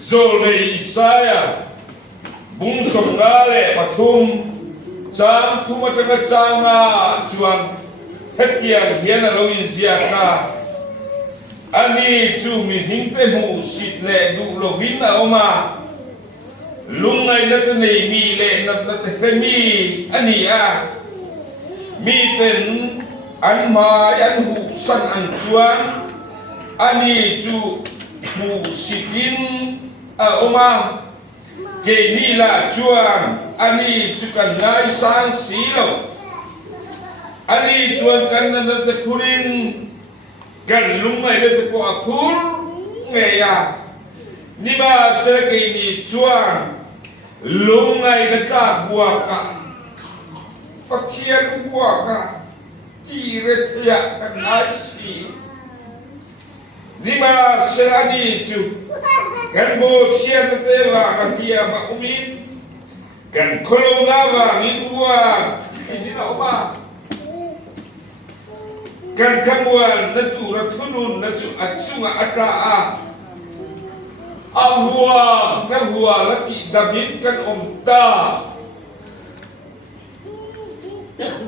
Zole Isaya Bung Songgale Patum Jam Tumatanga Changa Chuan Hetiang Hiana Loin Ziaka Ani Chu Mi Hingpe Mu Sit Le Du Lovina Oma Lungai Natane Mi Le Natane Mi Ani A Mi Ten An Ma An Hu San An Chuan Ani Chu Mu Sitin Oma Kailiana Chuan Ani Chukan Ngai Sang Silo Ani Chuan Kanan the Purin Gan Lungai the Poapur Ngaya Niba Sergei Chuan Lungai the Kabuaka Patian Buaka Tiretia Kanai Si Niba Serani Chu Kan bo siya na tewa kapiya makumin kan kolong nawa ngikuwa hindi na uma kan kamuan na tu ratunun na tu atsunga ataa ahua na hua laki damit kan omta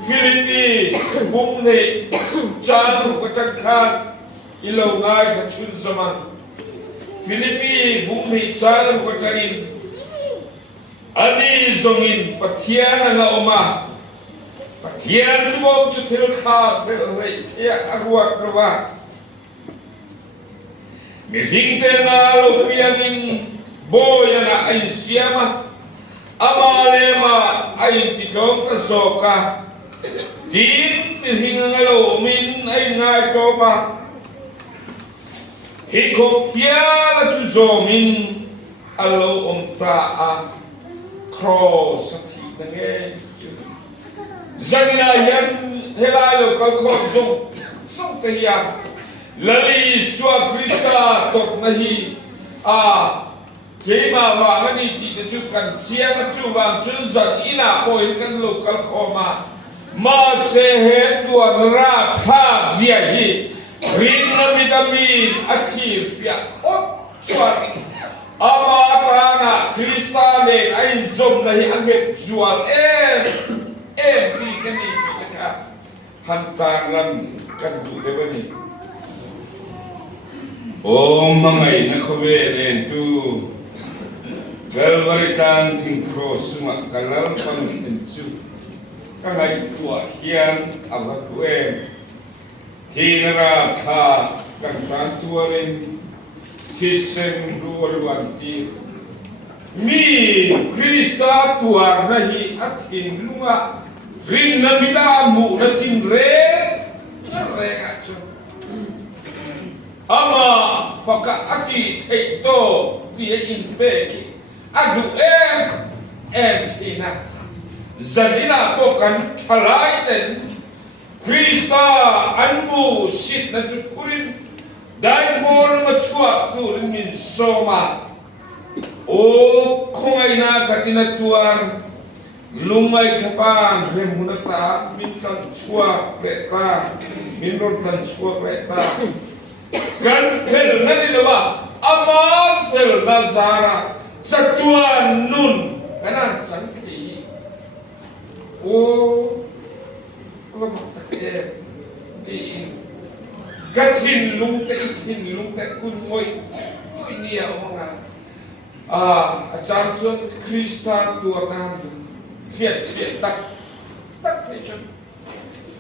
Filipi bungne chan katangkan ilaw ngay kachun zaman Filipi bumi Chawlhhmun katanin Ani zongin patian nga oma patian mo chutil kha belrei ya arwa arwa mirhingte nga lo piangin boya na ay siyama amalema ay tikong kasoka din mirhinga nga lo min ay nga koma Hikopia la tu zomin alo omta a cross ati nange zanina yan helalo kalko zong teya lali swa Krista tok nahi a kema wa mani ti de tu kan sia ma tu wa tu zan ina po in kan lo kalko ma se he tuarna pha zia hi Rinna vitamin akhir fia Chuan Amatana Krista le Ain zom nahi angget jual di kani kita hantaran kan du bani mangai na khobe len tu galwaritan thing cross ma kalal pang chu kangai tua hian awatue Tinara ka kantantuarin Kisen ruwaluanti Mi Krista Tuarna hi atin lunga Rinna mita mu na cinre ngacho Ama faka aki teito dia inpeki Adu tina Zadina pokan halaiten Krista anbu sit na tukurin dahil mo machua turin min soma kung ay nakatinatuan lumay kapang remunata min kang chua peta min ron kang chua peta kan pel na nilawa amal pel na zara sa tuan nun kanan sangki Gatin lung te kun moy niya ona Chawlhhmun Krista Tuarna fiat tak ni chun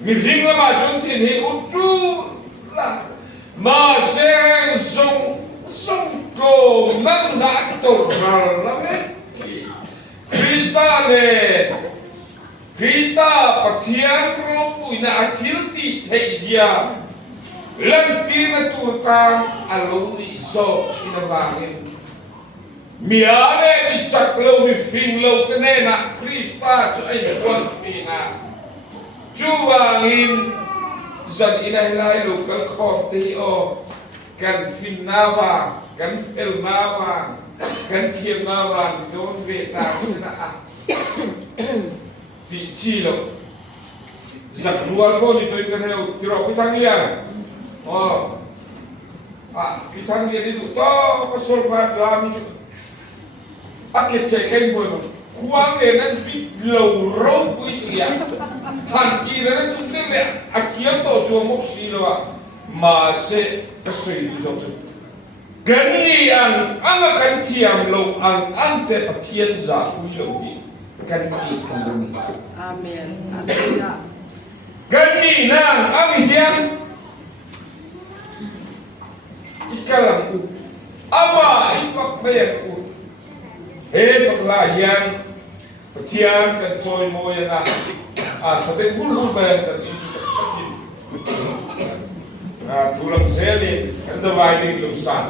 mi ring la ma chun tin he utu la ma se song ko nang na to la me Krista patian from ina akhirti theiya lanti na turta aloni so inawangin miale mi chaklo mi finglo tenena Krista chu ai kon fina chuwangin zan ina hilai lokal khorti o kan finnawa kan elnawa kan thiernawa don veta sina Chilo Zak luar po dito yung tiro pitang liyan pitang liyan dito to kasulfat dami Ake cekeng bono kuang enan bit low road puisia hanki rana tutile akia to chomok siloa mase kasui jotu gani ang kan tiam lo ang ante patien za uilo ni kan ti kami amen haleluya gani nang ang hiang ikalang u ama ipak bayan u fakla yang patiang kan soy mo yan na sa bulu bayan kan itu tulang seli kan dividing lusan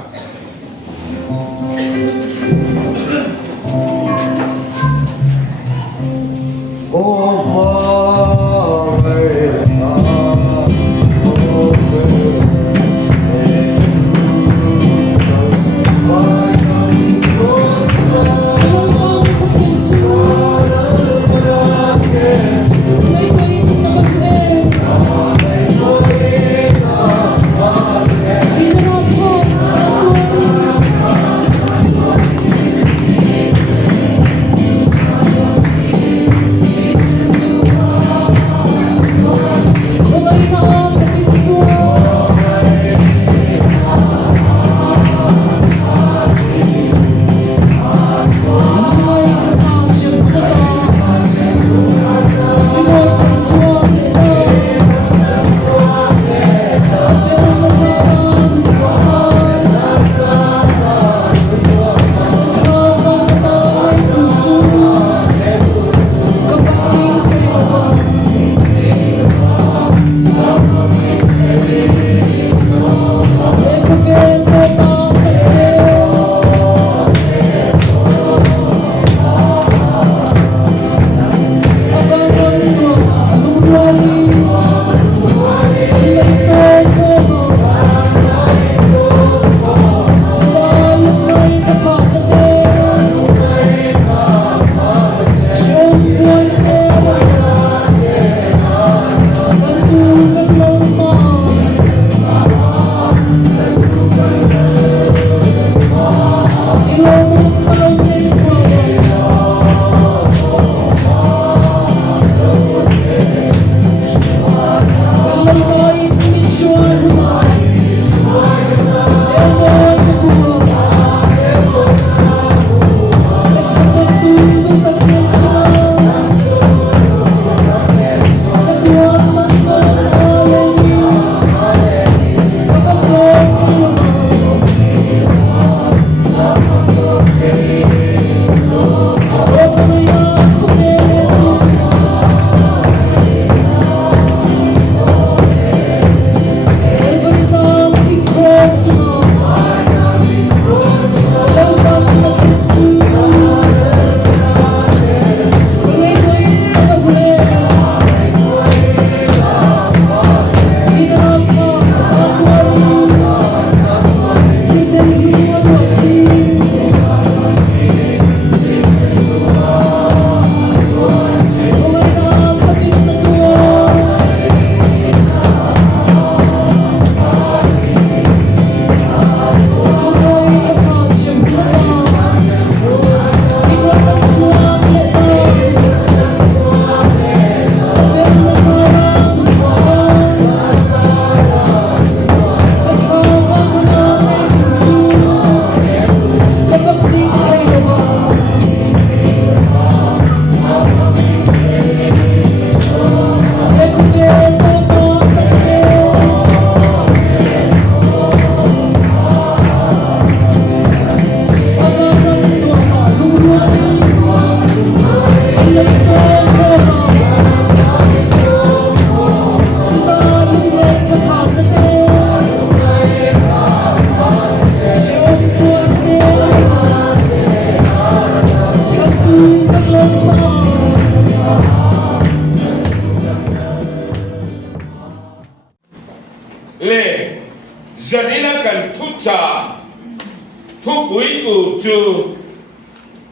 to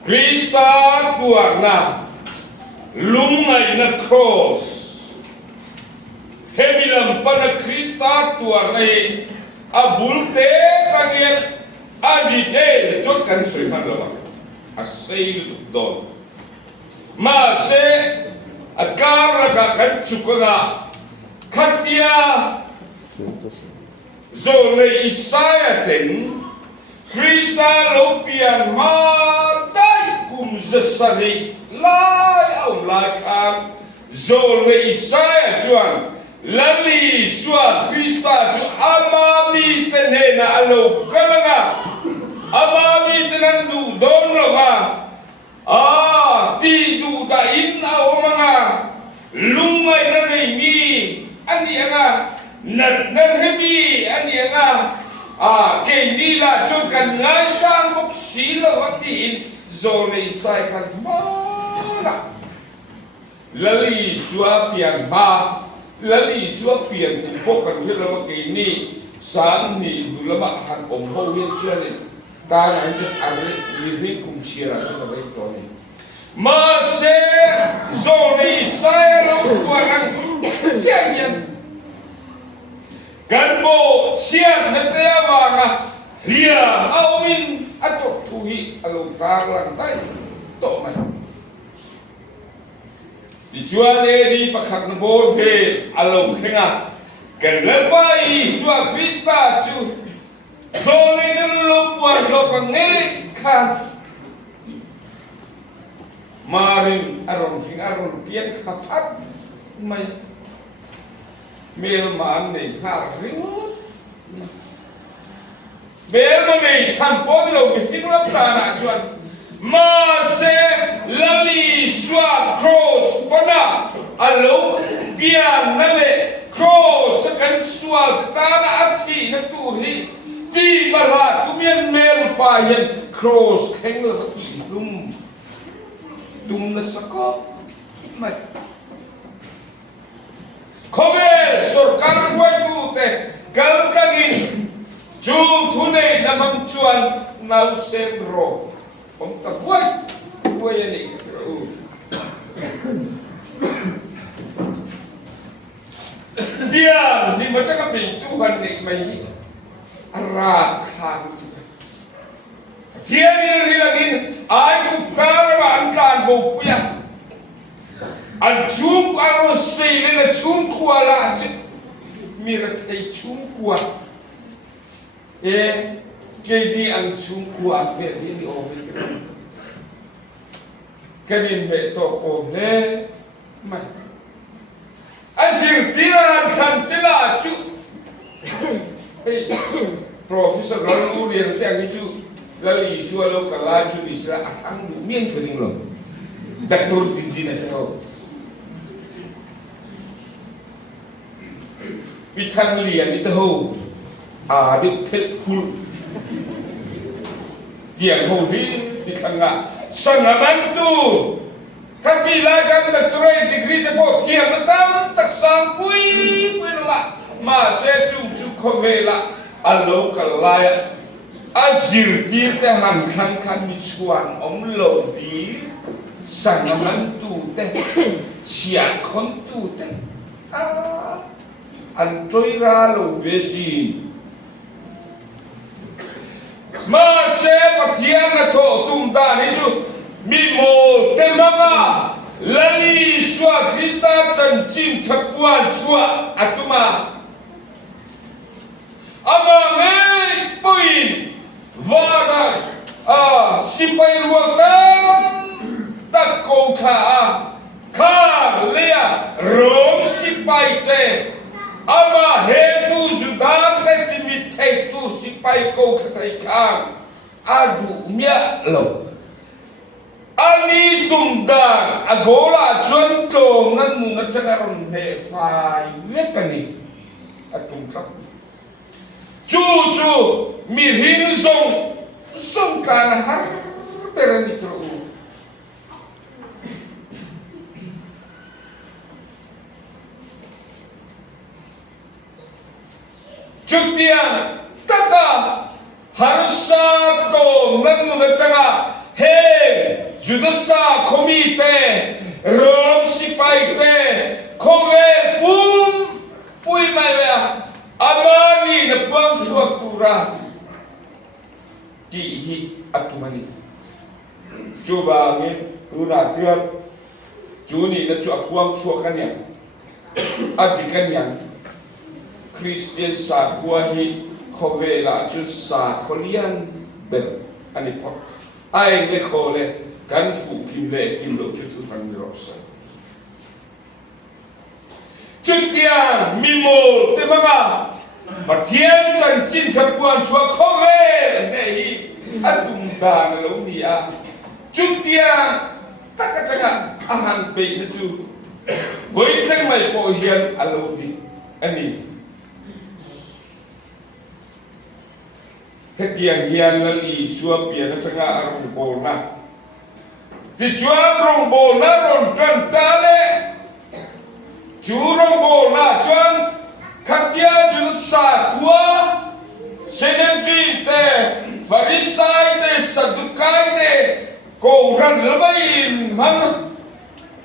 Krista Tuarna lumay na cross hemilang pa na Krista Tuarna abulte kanyan adidel chot kan sui man lawa asay don ma se akar ka kan chukuna katia zo le isaya ten Krista lopian ma dai kum zasari lai au lai kan zo le isaya chuan lali sua Krista chu amami tenena alo kalanga amami tenan du don lama ti du da in au mga lumai na nei mi ani anga nat na hebi ani anga ke ni la chu kan ngai sang mok sila wati in zo le sai kan ma lali sua pian ma lali sua pian ku pokan hila ke ni sang ni dulama han om ho yen chane ta na ju are living kum chira so ba to ni ma se zo le sai ro ku rang chen yan kan mo siap na te awanga lia au min atok tuhi alo tar lang tai to mai di jual di pakhat na bor fe alo khenga kan lepai sua Krista chu so le kan lopwa lokan ne khan marin aron fing aron pian khapat mai mel man nei khar ringut mel man nei tham pon lo mi hin lap ta na chuan ma se lali swa cross pana alo pian nale cross kan swa ta na athi na tu hi ti bara tu mian mel pa yen cross kheng lo ti dum na sakop mai khobe sarkar wai tu te gal kagin chung thune namam chuan nau sebro om ta buai ni dia ni macam apa itu kan ni mai arak khan dia ni lagi ai ku karawan kan bo puya an chung aro sei le na chung kuala mira tei chung kua ke di an chung kua ke ni o me ke ni me to o ne mai asir tira kan tila chu professor Ralu dia te ang chu lali suwa lo kala chu isra asang mien kering lo daktor tindi na teo Pitang lian itu ho, di petpul, dia ho di tengah sana bantu, kaki lagan doktorai degree tepo dia betul tak sampui pula, masih cucu kovela, alo kalaya, azir dia tehan kan micuan lo di sana bantu teh, siak kontu teh, Antoi ralo besi, masih patian atau tumdan itu mimo temama lali sua Krista cancim capuan sua atuma, amang poin vada sipai ruakan tak kau lea rom sipai te. Ama hebu sudah letimite tu sipai kau ketaikan adu mia lo ani tunda agola contoh ngan mungat cakaron nefai lekani atungkap cucu mihin song kan har peranitro Cutian kata harus satu mengenai judasa komite rom sipaite kove pui maya amani na puang suatura dihi atumani chú bà nghe chú là chưa chú này là chú quang chua cái nhang đi cái nhang Christian sa qua hi khó về là chú sa khó liên bên anh ấy phật ai nghe khó lệ căn phụ kim lệ kim lộ chú thu thằng rồi chú tia mi mô thế mà thiên chân chín thập quan chúa khó về này anh tung đàn là lâu đi à chú tia tất cả các hàng bị nó chú với cái mày bồi hiền à lâu đi anh ấy cái tiếng hiền là lý xua biển nó chẳng ngã rồng bồ na thì chúa rồng bồ na rồng trần ta lệ chú rồng bồ na chúa khắc tia chú sa thua sẽ nên kỳ tệ Pharisai tệ Sadducai tệ cổ răn lỡ bay măng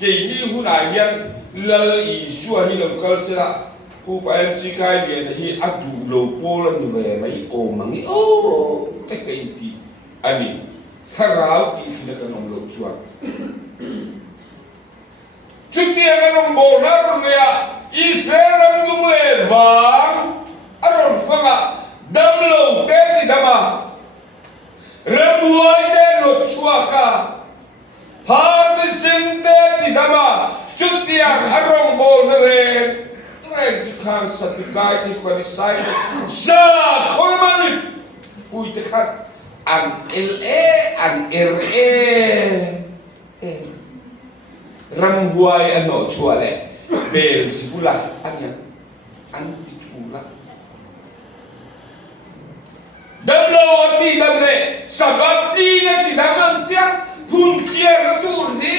kỳ như hú nà hiền lỡ ý xua hi lồng cơ sẽ là hú bà em sĩ khai biển hi ác dù lô bô lần về mấy ô măng ý ô cái gì anh ấy khá ráo kỳ xin là cái nông lộ chuột trước kia cái nông bồ nó rồi à Israel đang tung lệ vàng anh phăng à đâm lầu tên thì đâm à râm huay tên lột chua cả phá tên sinh tên thì đâm à trước kia anh bồ nó lên Rèn chú khăn sạch gai thì Pharisai sa khôn mà nít bùi tế khăn an răng huay an nọ chua lệ bèl si bula an ti chula đâm lô thì đâm lệ sabat đi thì đâm ăn tiếc thun chia nó thun đi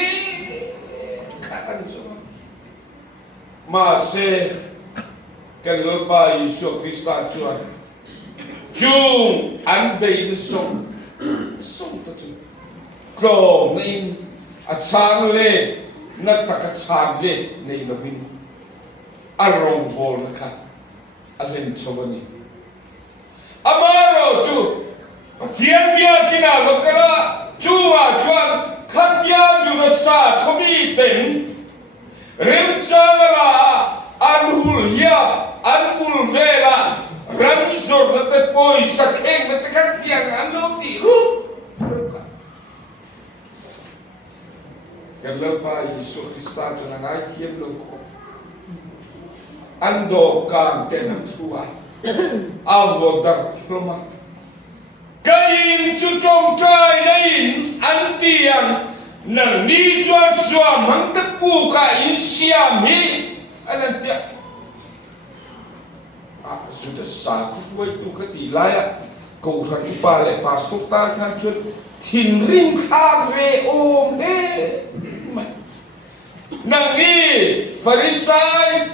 mà se cái lối bài Giêsu Krista chúa chung anh bị sống tất cả rồi nên chán lên nó ta cái chán lên này là vinh arong bol nó khác anh lên cho bên này amaro chú thiên bia kia nào mà cái đó chú à chuan khát bia chú nó sa không bị tỉnh rem chang la anhul hiya anbul vela ramzor na te poi sakeng na te katiang ano ti ru kalau pa Yesus Krista jangan ai tiêm loko ando kam tenam tua avodar loma kain chu trong trai nain antiang nang ni chuan xua mang tất pu ka in siam hi anh tia sudah satu buat tu ketilai kau satu balik pasuk tangan cuci tinring kafe om nang ni Pharisai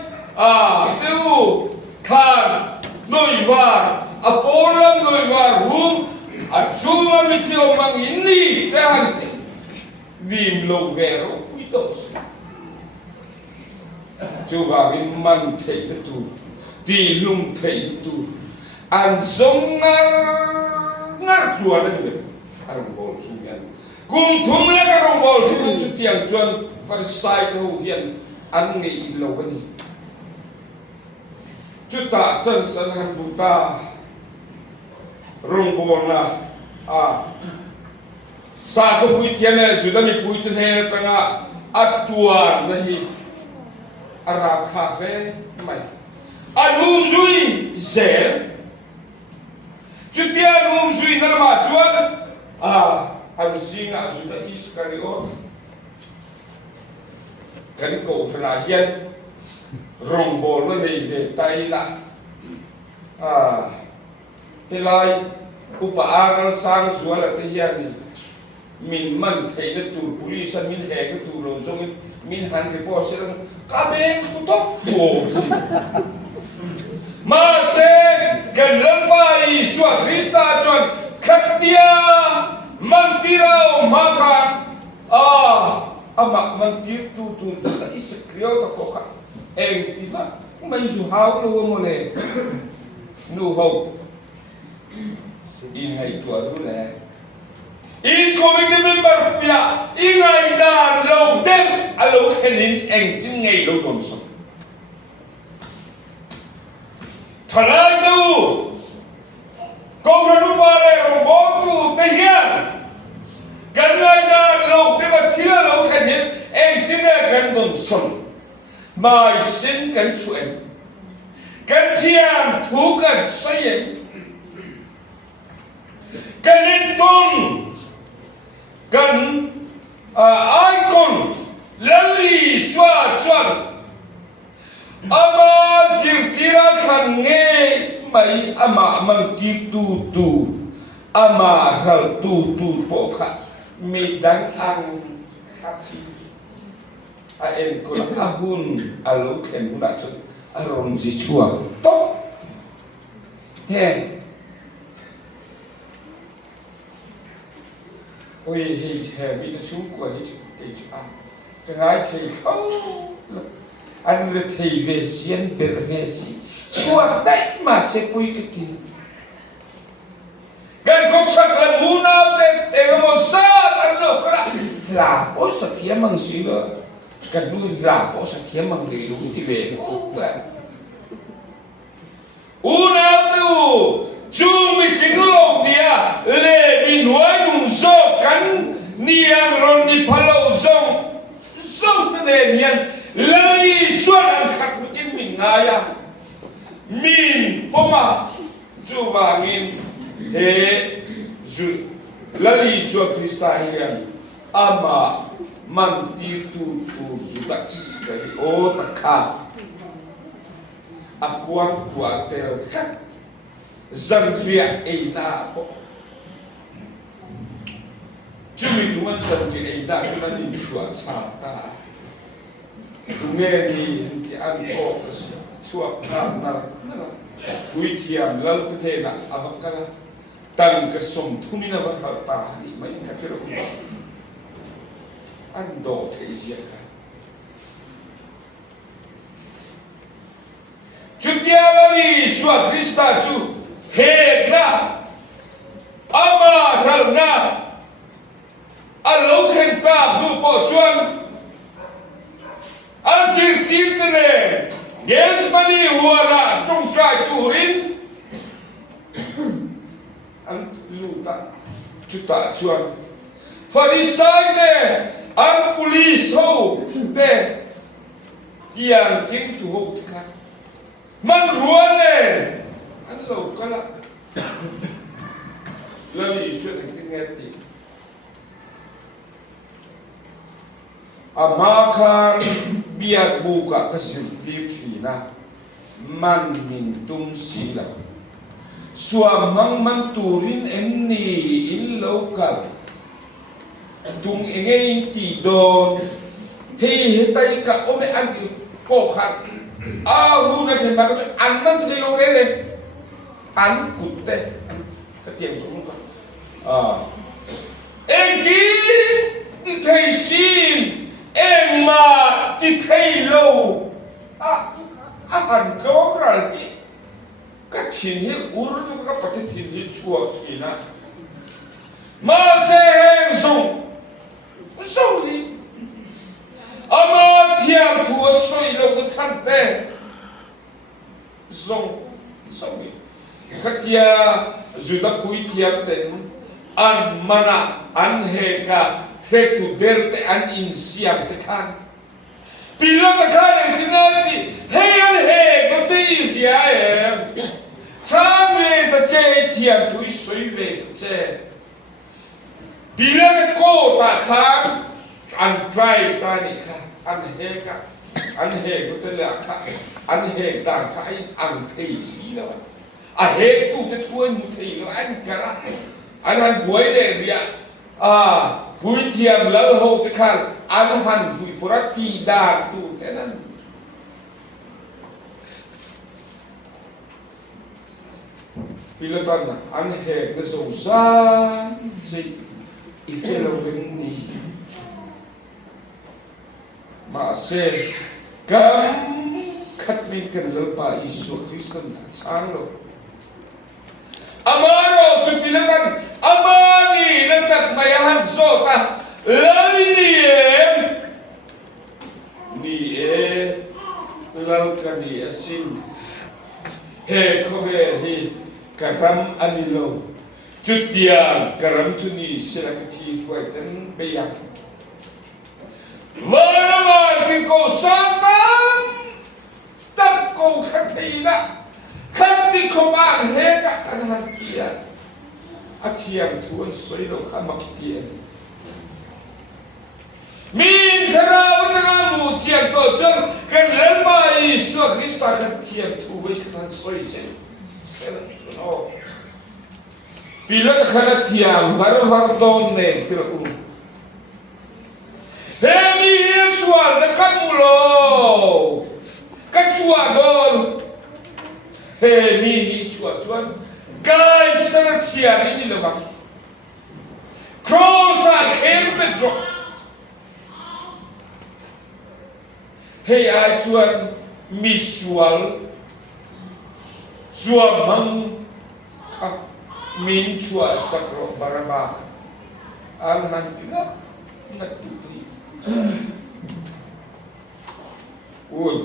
tu kan noivar apolang noivar hum cuma mitio mang ini tahan dim lo vero cuidos coba man thấy cái tu thì lung thấy tu an sông ngar keluar dari arong bol sumian kum thum le arong bol su tiang chuan Pharisai tu hian an ngi lo ni chuta chân san han buta rong bol na sa ko pui thian ne sudah ni pui tu he tanga atuar nahi ara kha re mai anum zui zel chutia anum zui na ma chuan an singa sudah iskariot kan ko phana hian rong bol na nei ve tai la helai upa aral sang suala te hian min man thấy nó tụt police min hè cái tụt rồi xong min han cái boss sẽ cả bên tụt tóc phù mà sẽ gần lắm bài suốt Krista chọn khát tia man tirao mà khát mà man tir tụt ta ít kêu ta có khát em thì vậy mình dù háo luôn mà này nu hậu in hay tuổi luôn này in commitment bar puya ingai da lo tem alo khenin eng tin ngei lo ton so thalai tu ko ranu pare robot tu tehian ganai da lo te ba thila lo khenin eng tin na kan ton so mai sin kan chu em kan thiam thu kan sai kan in ton kan icon lali swa chuan ama sirtira khan nge mai ama mang ti tu ama hal tu po kha mi dan ang khapi a en ko la hun alo ken huna chu arom ji chua to he ôi hè bị nó xuống của thì cái gái thì không anh thì về xiên về về gì suốt đấy mà sẽ quy cái gì gần không chắc là muốn nào để một sao anh đâu có là bố sợ thiếm bằng gì nữa gần nuôi là bố sợ thiếm bằng gì đúng thì về thì cũng vậy nào tu chung mi kinh lô dia le mi nuai nung so kan niang ron ni phalo zong tene nian lali suan an khat mutin min ngaya min poma chu ba min he zu lali suan Krista hian ama man ti tu zu ta iskai o ta kha akuan kuatel khat dân việt ấy na bộ chú mình chúng anh dân việt ấy na chúng ta đi chùa cha ta chúng nghe đi cái ăn cỗ chùa tham na quý thiam lâu thế là à vâng cái tăng cái sông thu mi na vâng phải ta đi mấy cái đó ăn đồ thế gì cả chú tia là đi chùa Krista chú hề na ama thal na alo khen ta bu po chuan asir tirtene ges mani wara trong trai turin an luta chuta chuan farisai te an police ho te tiang king tu ho ka man ruan ne anh lâu có lắm lần này suy thành tiếng nghe thì ama khan biak buka ka sinti phina man min tum si la suam mang man turin enni in local tung enge in ti don he tai ka ome an ko khat hu na the ma ka an man thi lo le ăn cụt tê cái tiền cũng không em đi thầy xin em mà đi thầy lâu ăn có rồi cái tiền hiệu uống các bạn cái tiền hiệu chùa thì na mà sẽ dùng đi mà thiam thua soi lâu cái chăn tê dùng đi katia juda kui tiam ten an mana an heka tu derte an insiam te khan pilo te khan tinati hey an he ko chi fia em cha me ta che tiam thui soi ve che pilo te ko ta khan an trai ta ni kha an heka an he ko te la kha an he ta khai an thei si lo a he tu te thua mu thei lo an kara an buai le ria vui thiam lỡ hậu te khan an han vui porati da tu te nan pilotan na an he na zo za sei i te lo ni ma se kam khat min kan lo pa isu Krista na chang lo amaro chu pilotan amani na tat mayahan zo ta karam anilo chutia karam chuni sirakati kuaitan beyak Vanagar ki ko santam tab ko khatina khati khoman he ka kanhan kia athiam thuan soilo khamaktia Min karau tengah mujian kocor kan lembai suah Krista kan tiap tuai kan soi je. Oh, bila kan tiap var don ne kira Hemi Yesual dekat mulo, kacua don. Hemi cuan, guys sangat tiap ini lemak. Krosa kempet drop. Hei ai chuan misual zuamang min chua sakro barabak al hantina natutri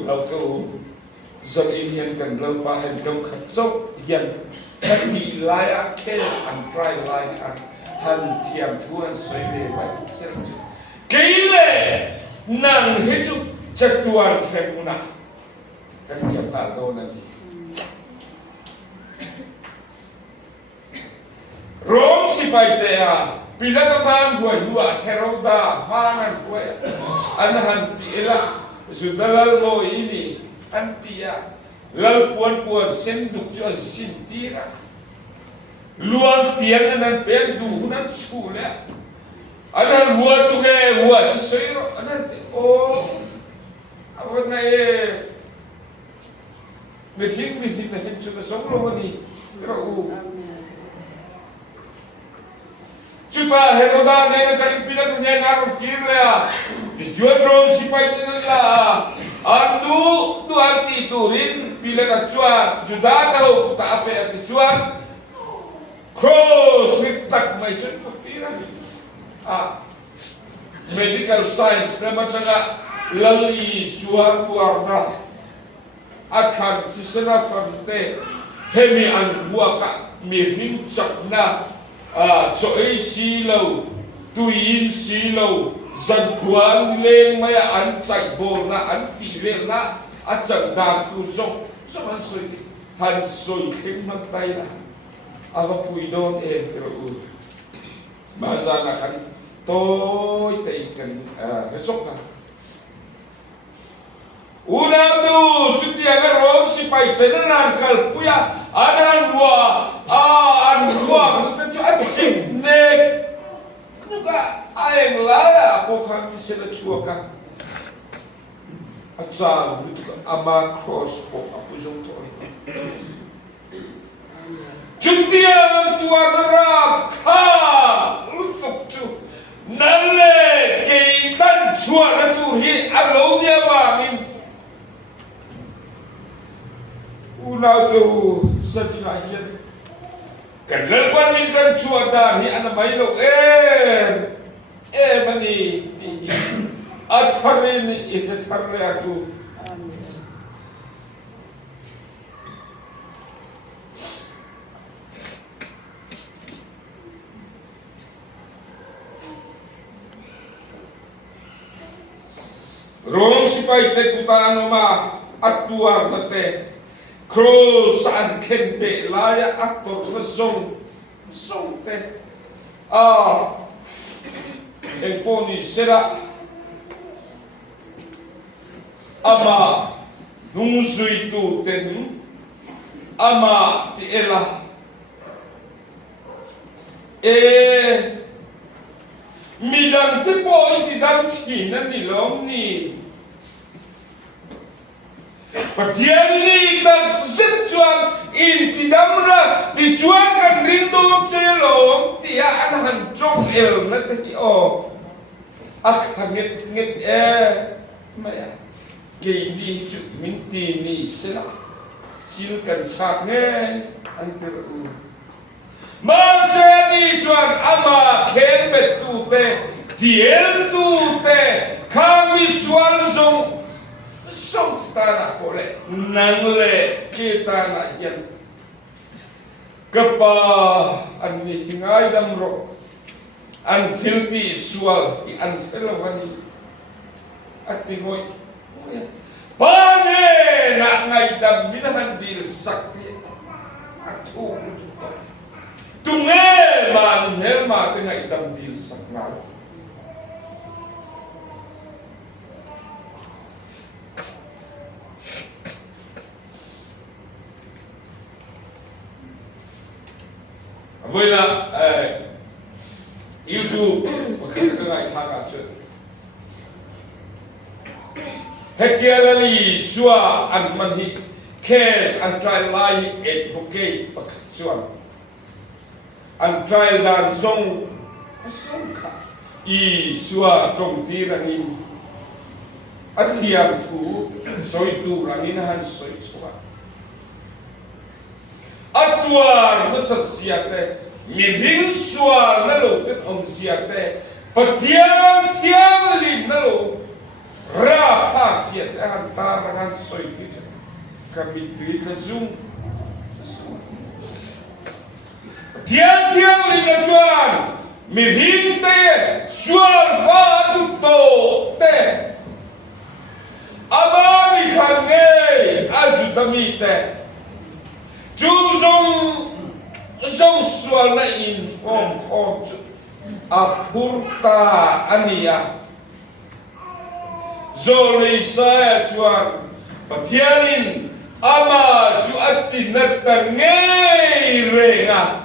lau tu zat Indian kan lau pahen kau kacau hian hati layak ke antrai layak han tiam tuan soile baik serju keile nang hidup Tuarna femuna kan dia tahu nanti. Rom si paitea bila kaman dua heroda hanan kue anahan tiela sudalal mo ini antia lal puan senduk jual sintira luang tiang anan perdu hunan sekolah anan buat tu ke buat sesuatu anan oh Awak nak mesin cuba sebelum ni terus. Cuba heroda ni nak pilih tu ni naruh kira. Dijual rom sipai tu lah. Andu tu arti turin pilih kacuan. Juda tahu tak apa yang dijual. Cross ritak macam putira. Medical science nama cakap. Lali suar Tuarna akan kisah fante hemi anbuat mirim cakna coy silau tuin silau zantuan leng maya ancai borna anti lena acak dan kusong sama soi han soi khemang taila apa puidon terus masa nak toy taikan besok Una tu cuti agar rom si pai tenan kalpuya anan buah betul acing nek nuga aeng laya bukan sila cuakan acal itu ama cross po apu jongto cuti agar Tuarna ka lutuk cu nalle keitan cuara tu hi alo dia wamin Ulau tu sedihnya. Kenapa minta cuaca ni anak bayi lo? Mani ni. Atharin ini tharle aku. Rom sipai te kutano ma atuar nate. Cross and kenbe laya aktor mesong teh enfoni sera ama nungsui tu ten ama tiela midang tipo iti dam china ni long ni Patian ni tak sejuan inti damra dijual kan rindu celong dia anahan jong el nanti hangit maya kini cuk minti ni sila silkan sakne antar masa ni jual ama kembet tu te diel tu te kami sual zong Song tanah boleh nangle kita nak yang kapa an ni ngai dam ro an thilti sual I an pelawani ati ngoi pane na ngai dam minahan dil sakti atu tunge man helma te ngai dam dil sakna với là YouTube cái này khác cả chứ hết kia là lý xua anh mình hi case anh try lie advocate bậc chuan anh try đàn song cả y xua trong tí là nhìn anh thiam thủ soi tu là nhìn hắn soi xua Tuarna nó sạch siate mi vinh xua nó lộ tên ông siate patiang thiang lin nó lộ ra pha siate han ta là han soi tít kami tít là zoom thiang lin là chuan mi vinh te xua pha tu to te ama mi khan nghe ajutami te chú dòng xuân na in form apurta ania rồi sẽ chuan patianin ama chú atin nata ngay renga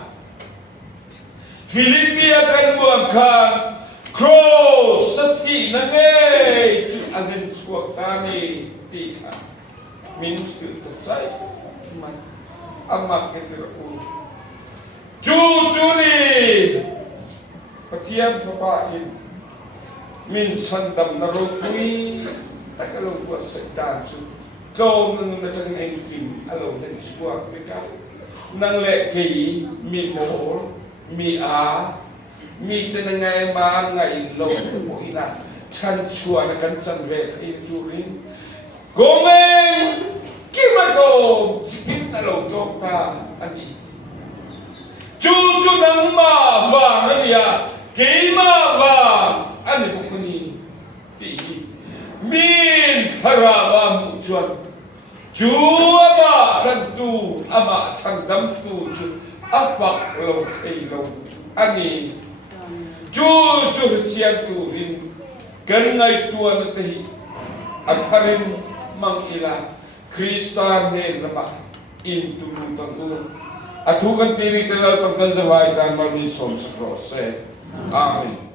Philippia kan buang kan cross sati na ngay chú anin chuak tani ti kan min tu sai man amak itu cu ni patian fapain min sandam narokui tak kalau buat sedang cu kau mengenai engkin alo dan sebuah mereka nang leki mi mohor mi a mi tenengai ma ngai lo mo ina chan chua na kan chan ve thai turin gomeng Kimako chikin alo dokta ani chu nang ma va ania kima va ani bukuni ti min haraba mu chuan chu ama kan tu ama sangdam tu chu afak lo thei lo ani chu chiang tu rin kan ngai tuan te atharin mang ila Krista ne nama in tulu tangu atukan tiri tenal pangkan zawai kan mami som sa cross. Amen.